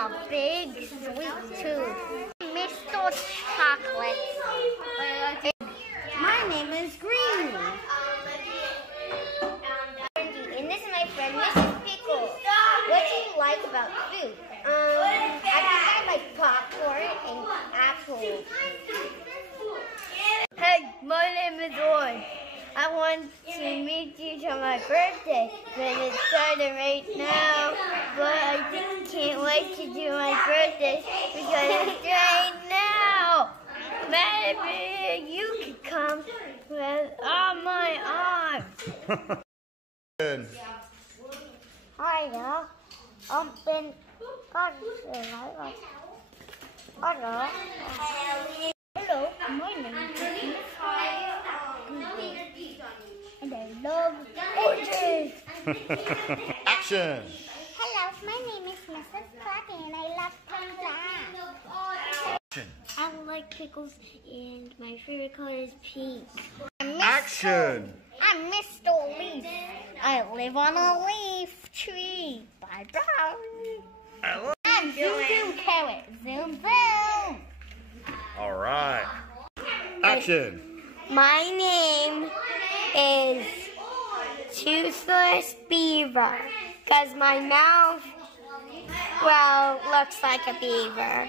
a big sweet tooth. Mr. Chocolate. My name is Green. And this is my friend, Mrs. Pickle. What do you like about food? I like popcorn and apples. Hey, my name is Roy. I want to meet you on my birthday, but it's starting right now. But I just can't wait to do my birthday because it's right now. Maybe you could come with all my arms. Hi, y'all. Hello, my name is Miss and I love oranges. Action! Hello, my name is Mrs. Clappy and I love pizza. Action! I like pickles and my favorite color is pink. Action! I'm Mr. Leaf. I live on a leaf tree. Bye bye. I'm Zoom Zoom Carrot. Zoom Zoom. All right. Action! My name is Toothless Beaver because my mouth, well, looks like a beaver.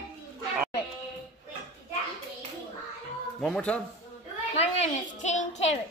One more time. My name is Teen Carrot.